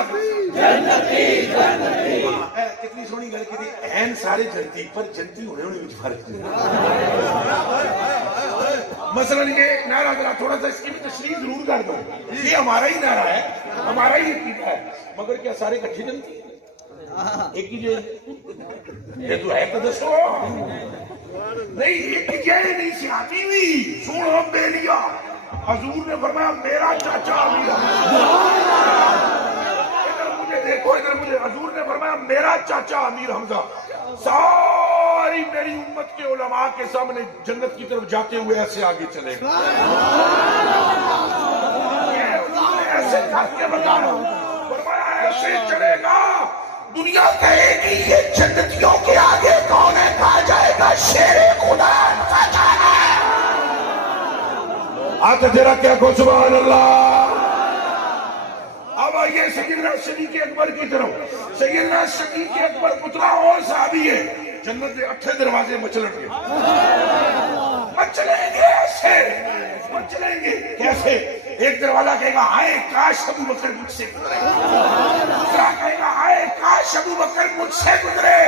साथ जन्नती जन्नती कितनी सोहनी गल की ऐन सारे जन्नती पर जन्नती होने में फर्क नहीं। मसलन ये नारा जरा थोड़ा सा इसकी भी तशरीह जरूर कर दो, ये हमारा ही नारा है, हमारा ही अकीदा है, मगर क्या सारे इकट्ठे जन्नती एक ही ये तो है तो दसो नहीं, एक जय नहीं सिखाती हुई सुनो बेलिया। हजूर ने फरमाया मेरा चाचा अमीर, इधर मुझे देखो, इधर मुझे, हजूर ने फरमाया मेरा चाचा अमीर हमजा सारी मेरी उम्मत के उलमा के सामने जन्नत की तरफ जाते हुए ऐसे आगे चलेगा, ऐसे करके बताया, फरमाया ऐसे चलेगा, दुनिया कहेगी ये जन्नतियों के आगे कौन है, कहा जाएगा शेरे खुदा आते जरा क्या को सुभान अल्लाह। अब आइए सैयदना सिद्दीक़ अकबर की तरफ। सैयदना सिद्दीक़ अकबर पुतला और साहबी है, जन्नत के 8 दरवाजे मचलेंगे, मचलेंगे ऐसे मचलेंगे कैसे। एक दरवाजा कहेगा हाय काश अबू बकर मुझसे गुजरे, दूसरा कहेगा हाय काश अबू बकर मुझसे गुजरे।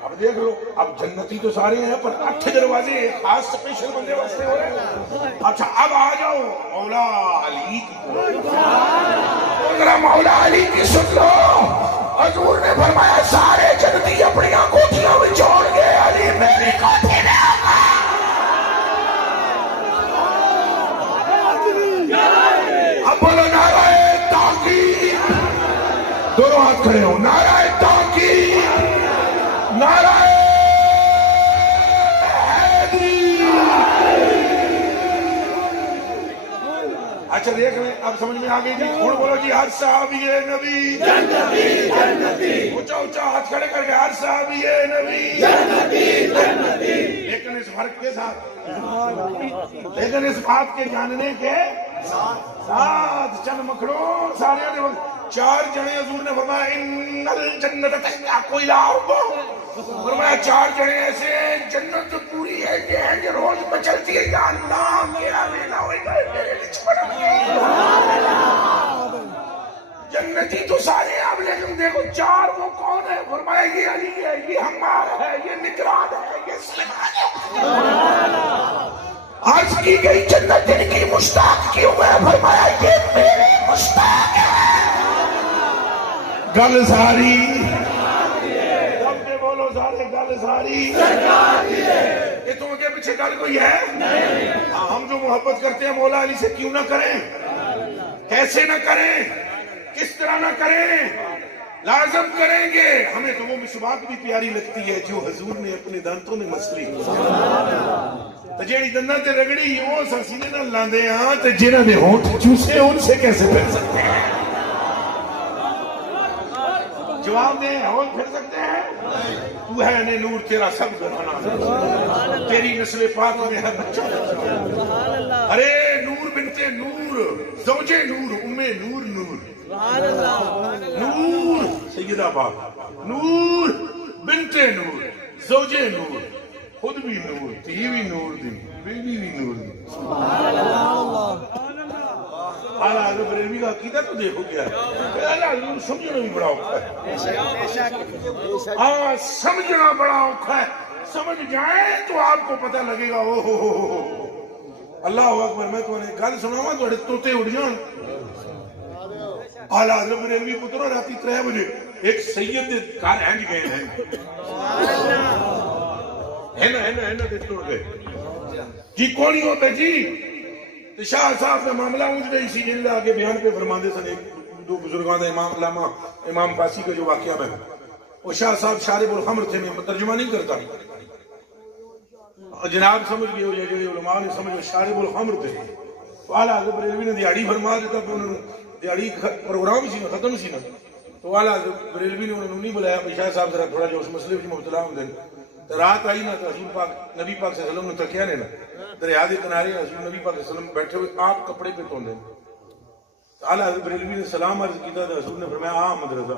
अब देख लो, अब जन्नती तो सारे हैं पर 8 दरवाजे खास स्पेशल बंदे वास्ते हो रहे हैं। अच्छा अब आ जाओ मौला अली की, जरा मौला अली की सुन लो। हजूर ने फरमाया सारे जन्नती अपनी कोठियों में छोड़ के अली मेरी कोठी में आगा। अब बोलो नाराए ताकीद, दोनों हाथ खड़े हो, नाराए ताकीद, नाराए हैदरी। अच्छा देख लें, अब समझ में आ गई जी। कौन बोलो जी हर साहब ये नबी जन्नती जन्नती, ऊंचा ऊंचा हाथ खड़े करके हर साहब ये नबी जन्नती जन्नती। लेकिन इस फर्क के साथ, लेकिन इस बात के जानने के साथ चंद मखड़ो सारे 4 जने हजूर ने फरमाया इन्नल जन्नत कोई लाभ, फरमाया 4 जने ऐसे जन्नत जो पूरी है ये रोज मचलती है, या अल्लाह मेरा वेला होगा मेरे जन्नती तो सारे अब, लेकिन देखो 4 वो कौन है, फरमाया ये अली है, ये हम्मार है, ये निकरान है, ये सलमान है। आज की गई जन्नत इनकी मुश्ताक क्यों है, फरमाया ये मेरी मुश्ताक है। गल सारी बोलो सारे गल सारी, ये तो आगे पीछे गल कोई है नहीं। हम जो मोहब्बत करते हैं मौला अली से क्यों ना करें, कैसे ना करें, किस तरह ना करें, लाजम करेंगे। हमें तो वो मिसवाक भी प्यारी लगती है जो हजूर ने अपने दांतों में मसली, तो जेड़ी दंदां ते रगड़ी वो सीने नाल लांदे हां, ते जिन्हां दे होंठ चूसे उनसे कैसे फिर सकते हैं। जवाब दे और फिर सकते हैं, तू है ने नूर तेरा सब घराना, तेरी नस्ल पाक में है बच्चा। अरे नूर बिनते नूर, ज़ौजे नूर, उम्मे नूर नूर, नूर सैयदा पाक, नूर बिनते नूर, ज़ौजे नूर, खुद भी नूर, धी भी नूर दी, बीवी भी नूर दी। आला बरेलवी का अकीदा तो देखो क्या है, समझना भी बड़ा औखा है। हाँ समझना बड़ा औखा है, समझ जाए तो आपको पता लगेगा। ओ हो अल्लाह अकबर। मैं तुम्हें गल सुनावा थोड़े तोते उड़ जान। आला बरेलवी पुत्रो राती 3 बजे एक सैयद दे घर इंज गए हैं, है ना तोड़ गए जी कौन ही होते जी। शाह साहब का मामला ऊंच गई सी, जिन आगे बयान पे फरमाते सन, 2 बुजुर्गों का इमाम अल्लामा इमाम फासी का जो वाकया है, वो शाह साहब शारिबुल खम्र थे, मैं तर्जुमा नहीं करता, जनाब समझ गए हो, जो उलमा ने समझ शारिबुल खम्र थे। तो आला हज़रत बरेलवी ने दिहाड़ी फरमा दिता, उन्होंने दिहाड़ी प्रोग्राम सी ना खत्म सी ना, तो आला हज़रत बरेलवी ने उन्होंने नहीं बुलाया, शाह साहब जरा थोड़ा जो उस मसले में मुब्तला होंगे। तो रात आई ना, तो रसूल पाक नबी पाक सल्लल्लाहु अलैहि वसल्लम ने तकिया ने ना दरिया के किनारे रसूल नबी पाक सल्लल्लाहु अलैहि वसल्लम बैठे हुए आप कपड़े पे धोंदे। आला हज़रत बरेलवी ने सलाम अर्ज किया, तो रसूल ने फरमाया आ अहमद रज़ा,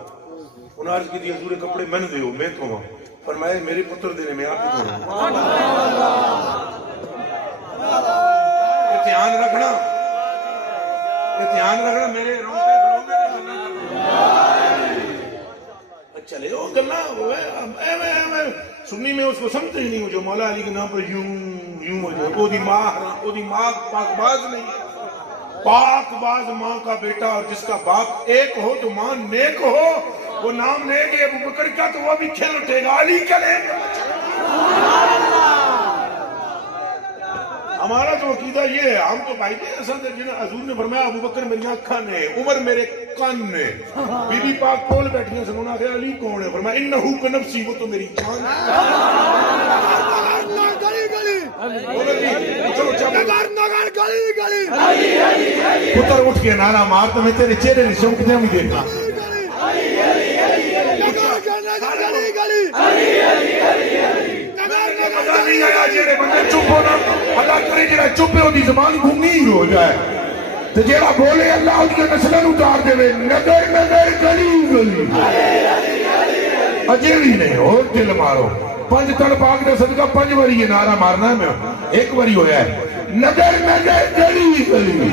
उन्हें अर्ज की हजूर कपड़े मैंने दो, मैं धोवा। फरमाया मेरे पुत्र देने में आप ध्यान रखना, मेरे रोंगटे چلے وہ گلا سنی میں اس کو سمجھتے ہی نہیں ہو جو مولا علی کے نام پر یوں ہو جائے. وہ دی ماں پاک باز نہیں ہے. پاک باز ماں کا بیٹا اور جس کا باپ ایک ہو تو ماں نیک ہو. وہ نام لے گے ابو بکر کا تو وہ بھی کھیل اٹھے گا. علی کا لے گے. ہمارا تو عقیدہ یہ ہے, ہم تو بھائی اصل حضور نے فرمایا ابو بکر میری آنکھاں نے, عمر میرے کان نے. بی بی پاک کول بیٹھی ہیں, سنونا کہ علی کون ہے؟ فرمایا انہو کنفسی, وہ تو میری جان ہے. پتر اٹھ کے نعرہ مار تو میں تیرے چہرے نے چمکتے ہم دیکھا. مزہ نہیں آیا جیڑے بندے چپ ہونا. اللہ کرے جیڑا چپ ہے وہ دی زبان گھومنی ہو جائے تو جیڑا بولے اللہ اس کے نسلن اتار دے وے. نگر نگر گلی گلی اجے بھی نہیں ہو. دل مارو 5 تڑ پاک دے صدقہ 5 واری یہ نعرہ مارنا ہے. میں ایک واری ہویا ہے نگر نگر گلی گلی,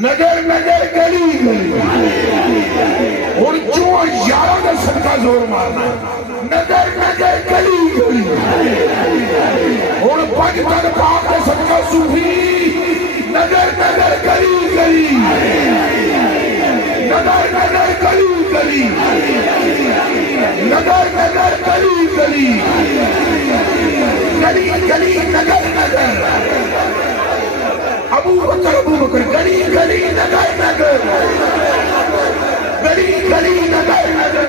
نگر نگر گلی گلی. اور جو 11 کا صدقہ زور مارنا ہے نگر نگر گلی گلی. اور 5 تڑ پاک دے صدقہ صوفی نگر نگر گلی گلی, نگر نگر گلی گلی, نگر نگر گلی گلی, گلی گلی نگر نگر. ابو بکر گلی گلی نگر نگر, گلی گلی نگر